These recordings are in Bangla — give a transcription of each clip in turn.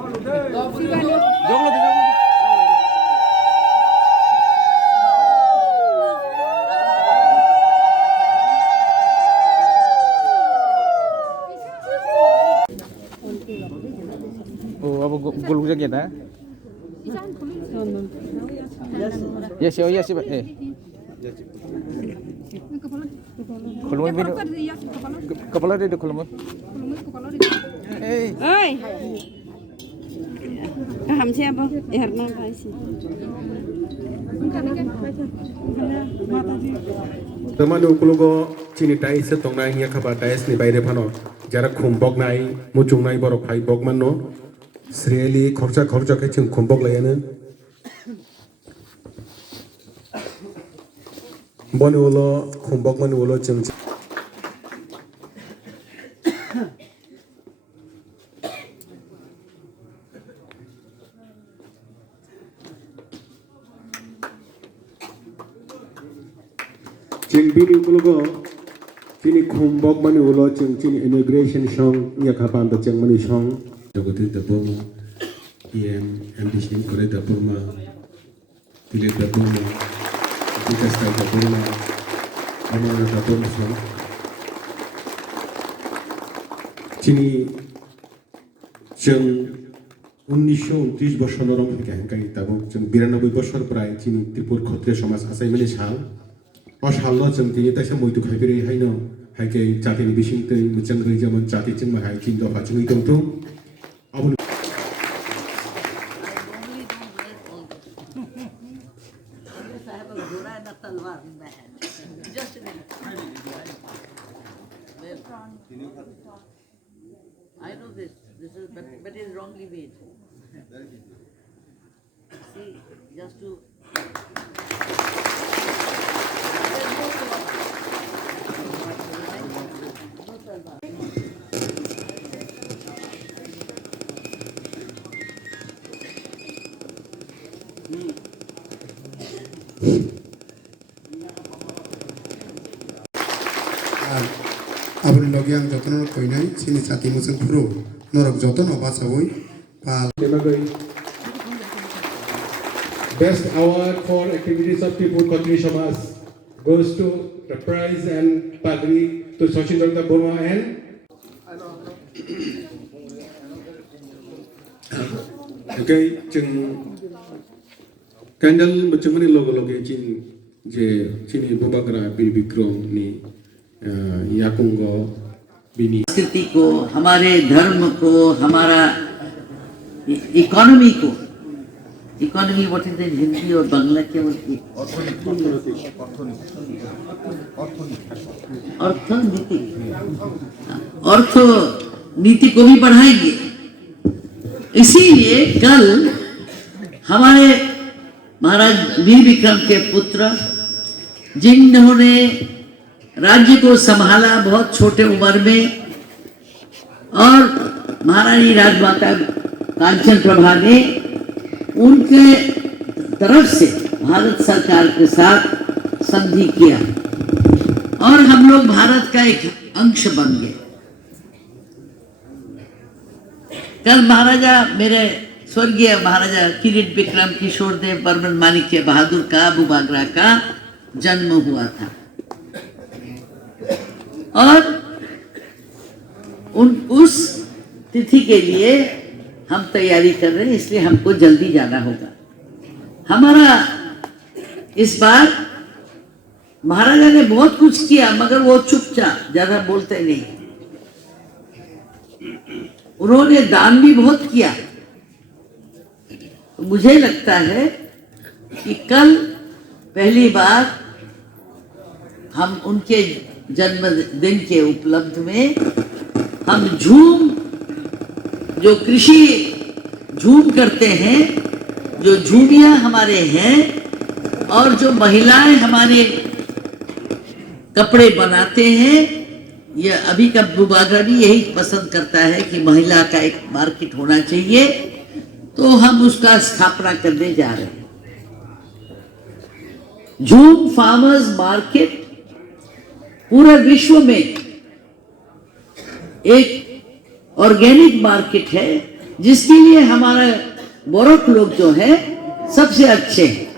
Oh, apa gulung sakit ha? Yes, oh yes, Pak. Kalau mau minum, kepala dia kalau mau. Ơi, hầm xe không? Hầm non phải xí. Teman ukulugo cini tais setong nai hiya khaba tais ni bayre phano jara khumbok nai muchung nai borok phai bok manno sreli khorcha ke chung khumbok layane boni ulo khumbok mani ulo chung bini ukulugo cini khumbok mani ulo chung cini immigration song hiya khaba anda chung mani song jogoti tapomo ambition kore tapoma tile tapoma Dikasta tapoma amana tapoma song cini chung 1929 বছর নরম থেকে হ্যাঙ্কাই তাবো जों 92 বছর প্রায় চিনি ত্রিপুর ক্ষত্রিয় সমাজ আসাই মানে সাল অসাল্য जों তিনি তাইসা মইতু খাইবেরে হাইনো হাইকে জাতিनि बिसिंतै मोजां रैजामोन जाति जों माहाय चिन दफा जोंनि दंथौ आबुन I know this is but it is wrongly made. See, just to abun logiang jotono koinai sini sati musang puro norok jotono basawoi pal Best award for activities of Tripur Khatri Samaj goes to the prize and pagri to Sachin Dr. Burma and okay chung candle macam ni logo chin je chini bubagra bikrom ni याकुंगो बिनी संस्कृति को हमारे धर्म को हमारा economy what is in Hindi और बांग्ला क्या बोलती है अर्थनीति को भी बढ़ाएंगे इसीलिए कल हमारे महाराज वीर विक्रम के पुत्र जिन्होंने राज्य को संभाला बहुत छोटे उम्र में और महारानी राजमाता कांचन प्रभा ने उनके तरफ से भारत सरकार के साथ संधि किया और हम लोग भारत का एक अंश बन गए। कल महाराजा मेरे स्वर्गीय महाराजा किरीट विक्रम किशोर देव बर्मन माणिक्य बहादुर का बुबागरा का जन्म हुआ था और उस तिथि के लिए हम तैयारी कर रहे हैं, इसलिए हमको जल्दी जाना होगा। हमारा इस बार महाराजा ने बहुत कुछ किया मगर वो चुपचाप ज्यादा बोलते नहीं। उन्होंने दान भी बहुत किया। तो मुझे लगता है कि कल पहली बार हम उनके जन्मदिन के उपलब्ध में हम जो कृषि झूम करते हैं, जो झूमियाँ हमारे हैं और जो महिलाएं हमारे कपड़े बनाते हैं, ये अभी का बुबागरा भी यही पसंद करता है कि महिला का एक मार्केट होना चाहिए, तो हम उसका स्थापना करने जा रहे हैं। झूम फार्मर्स मार्केट पूरे विश्व में एक ऑर्गेनिक मार्केट है जिसके लिए हमारा बोरक लोग जो है सबसे अच्छे हैं।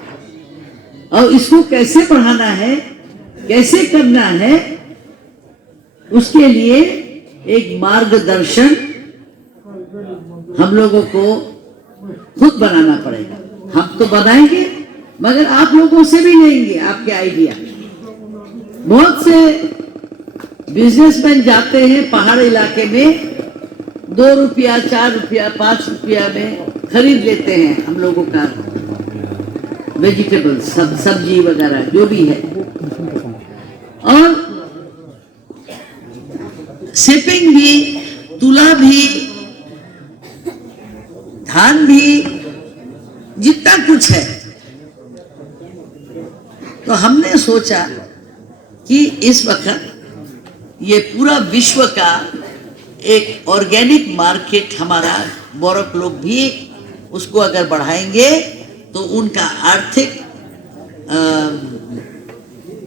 और इसको कैसे बढ़ाना है, कैसे करना है, उसके लिए एक मार्गदर्शन हम लोगों को खुद बनाना पड़ेगा। हम तो बनाएंगे मगर आप लोगों से भी लेंगे आपके आइडिया। बहुत से बिजनेसमैन जाते हैं पहाड़ इलाके में, 2 रुपया 4 रुपया 5 रुपया में खरीद लेते हैं हम लोगों का वेजिटेबल, सब्जी वगैरह जो भी है। और शिपिंग भी, तुला भी, धान भी, जितना कुछ है। तो हमने सोचा कि इस वक्त ये पूरा विश्व का एक ऑर्गेनिक मार्केट हमारा बोरक लोग भी उसको अगर बढ़ाएंगे तो उनका आर्थिक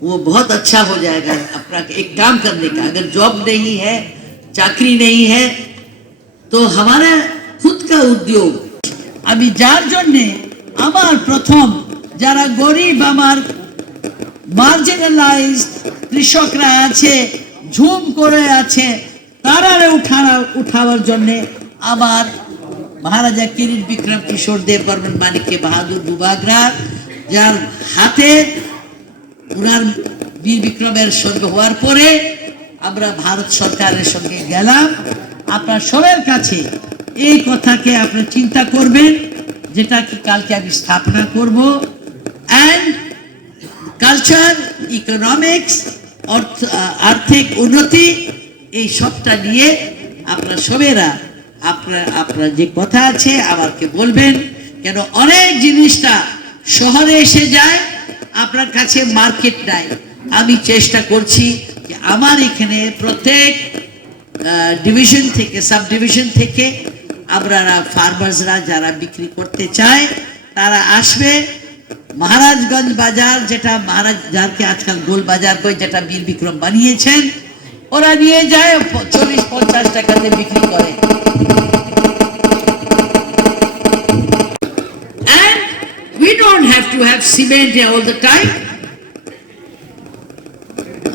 वो बहुत अच्छा हो जाएगा। अपना एक काम करने का, अगर जॉब नहीं है, चाकरी नहीं है, तो हमारा खुद का उद्योग। আমি যার জন্য আমার প্রথম যারা গরিব আমার মার্জিনালাইজড কৃষকরা আছে, ঝুম করে আছে, তারারে উঠাবার জন্য আমার মহারাজা কিরিট বিক্রম কিশোর দেব বর্মন মানিক্য বাহাদুর দুবাগরা, যার হাতে উনার বীর বিক্রমের স্বর্গ হওয়ার পরে আমরা ভারত সরকারের সঙ্গে গেলাম। আপনার সবার কাছে এই কথাকে আপনারা চিন্তা করবেন, যেটা কি কালকে আমি স্থাপনা করব। অ্যান্ড কালচার, ইকোনমিক্স, আর্থিক উন্নতি, এই সবটা নিয়ে আপনারা সবেরা আপনার যে কথা আছে আমাকে বলবেন। কেন অনেক জিনিসটা শহরে এসে যায়, আপনার কাছে মার্কেট নাই। আমি চেষ্টা করছি যে আমার এখানে প্রত্যেক ডিভিশন থেকে, সাব ডিভিশন থেকে আপনারা ফার্মার্সরা যারা বিক্রি করতে চায় তারা আসবে। মহারাজগঞ্জ বাজার, যেটা মহারাজ যারকে আজকাল গোল বাজার কই, যেটা বীর বিক্রম বানিয়েছেন, ওরা নিয়ে যায় 40-50 টাকাতে বিক্রি করে। And we don't have to have cement all the time.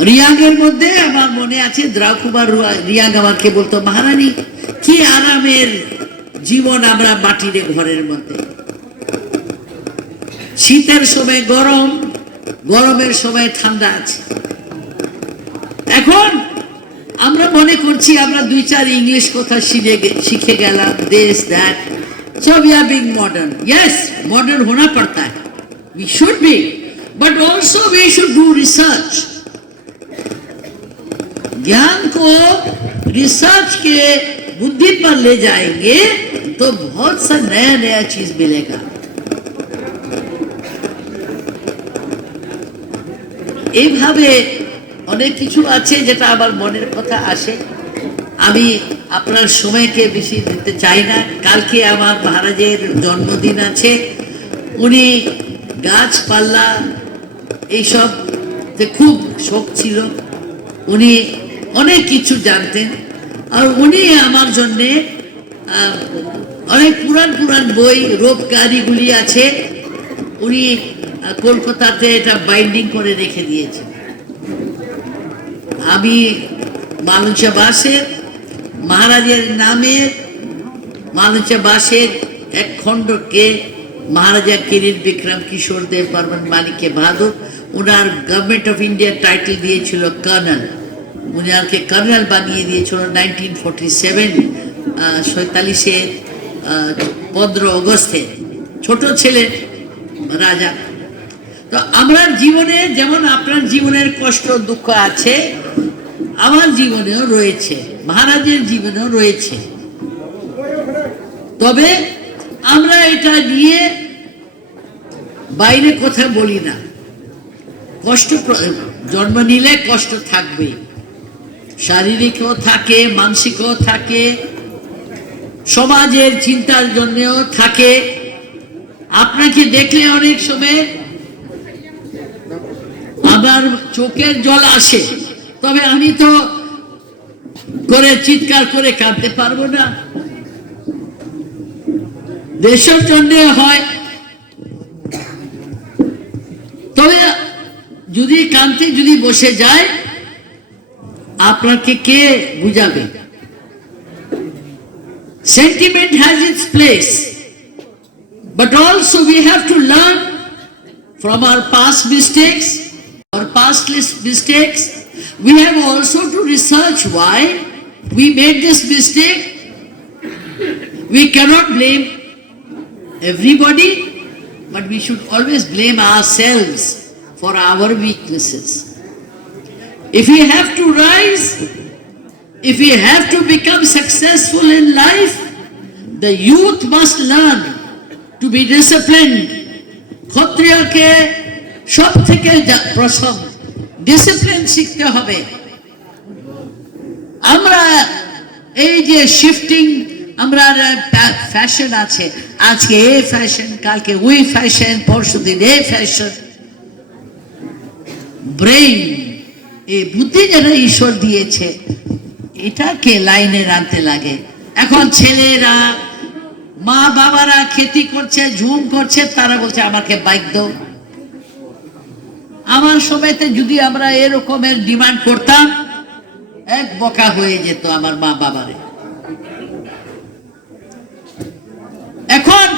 রিয়াংয়ের মধ্যে আমার মনে আছে দ্রাকুমার রিয়াং আমাকে বলতো, মহারানী কি আরামের জীবন আমরা মাটির ঘরের মধ্যে, শীতের সময় গরম, গরমের সময় ঠান্ডা আছে। এখন আমরা মনে করছি আমরা 2-4 ইংলিশ কথা শিখে গেলাম, this that, so we are being modern. Yes, modern होना पड़ता है, we should be, but also we should do research. ज्ञान को रिसर्च के बुद्धि पर ले जाएंगे तो बहुत सा नया नया चीज मिलेगा। এইভাবে অনেক কিছু আছে যেটা আমার মনের কথা আসে। আমি আপনার সময়কে বেশি দিতে চাই না। কালকে আমার মহারাজের জন্মদিন আছে। উনি গাছপালা এইসব খুব শখ ছিল, উনি অনেক কিছু জানতেন। আর উনি আমার জন্যে অনেক পুরান পুরান বই, রূপকারিগুলি আছে, উনি কলকাতাতে এটা বাইন্ডিং করে রেখে দিয়েছেন। আমি মালঞ্চা বাসের মহারাজের নামে মালঞ্চা বাসের এক খণ্ডকে মহারাজা কিরিট বিক্রম কিশোর দেব বর্মন মানিক্য বাহাদুর, ওনার গভর্নমেন্ট অফ ইন্ডিয়া টাইটেল দিয়েছিল কর্নেল, উনাকে কর্নেল বানিয়ে দিয়েছিল 1947 47 15 অগস্টে, ছোট ছেলে রাজা। তো আমার জীবনে যেমন আপনার জীবনের কষ্ট দুঃখ আছে, আমার জীবনেও রয়েছে, মহারাজের জীবনেও রয়েছে। তবে আমরা এটা নিয়ে বাইরে কথা বলি না। কষ্ট জন্ম নিলে কষ্ট থাকবে, শারীরিকও থাকে, মানসিকও থাকে, সমাজের চিন্তার জন্যও থাকে। আপনাকে দেখলে অনেক সময় আমার চোখের জল আসে, তবে আমি তো করে চিৎকার করে কাঁদতে পারবো না। দেশের জন্য হয়। তবে যদি কান্তি যদি বসে যায়, আপনাকে কে বুঝাবে? Sentiment has its place, but also we have to learn from our past mistakes, our past mistakes. We have also to research why we made this mistake. We cannot blame everybody, but we should always blame ourselves for our weaknesses. If we have to rise, if we have to become successful in life, the youth must learn to be disciplined. Kshatriya ke সব থেকে প্রথম ডিসিপ্লিন শিখতে হবে। আমরা এই যে শিফটিং, আমরা ফ্যাশন আছে, আজকে এই ফ্যাশন, কালকে ওই ফ্যাশন, পরশুদিন এই ফ্যাশন। ব্রেইন, এই বুদ্ধি যেটা ঈশ্বর দিয়েছে, এটাকে লাইনে আনতে লাগে। এখন ছেলেরা, মা বাবারা খেতি করছে, ঝুম করছে, তারা বলছে আমাকে বাইক দাও। আমার সময়তে যদি আমরা এরকমের ডিমান্ড করতাম, এক বকা হয়ে যেত আমার মা বাবারে। এখন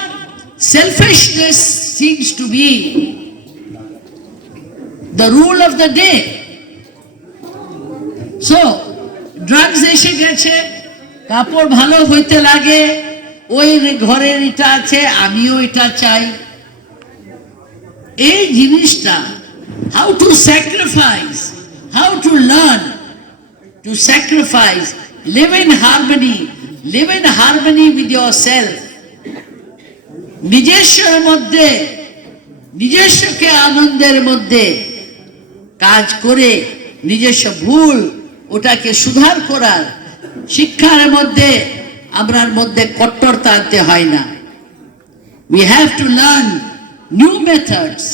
selfishness seems to be the rule of the day. So drugs এসে গেছে, কাপড় ভালো হইতে লাগে, ওই ঘরের এটা আছে, আমিও এটা চাই। এই জিনিসটা how to sacrifice, how to learn to sacrifice, live in harmony with yourself. নিজস্বের মধ্যে, নিজস্বকে আনন্দের মধ্যে কাজ করে নিজস্ব ভুল ওটাকে সুধার করার শিক্ষার মধ্যে আমরার মধ্যে কট্টরতা আনতে হয় না। We have to learn new methods.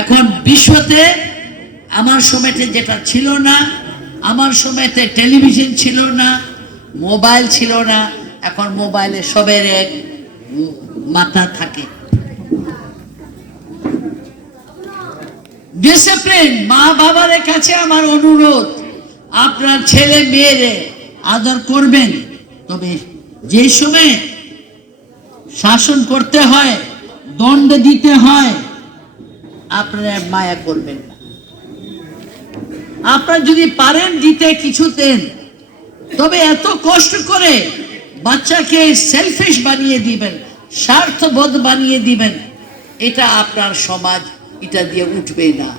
এখন বিশ্বতে আমার সময়তে যেটা ছিল না, আমার সময়তে টেলিভিশন ছিল না, মোবাইল ছিল না, এখন মোবাইলে সবের এক মাথা থাকে। ডিসিপ্লিন, মা বাবার কাছে আমার অনুরোধ, আপনার ছেলে মেয়েরে আদর করবেন, তবে যে সময় শাসন করতে হয়, দণ্ড দিতে হয়, আপনারা মায়া করবেন না। আপনারা যদি পারেন দিতে কিছু দেন, তবে এত কষ্ট করে বাচ্চাকে সেলফিশ বানিয়ে দিবেন, স্বার্থবোধ বানিয়ে দিবেন, এটা আপনার সমাজ এটা দিয়ে উঠবে না।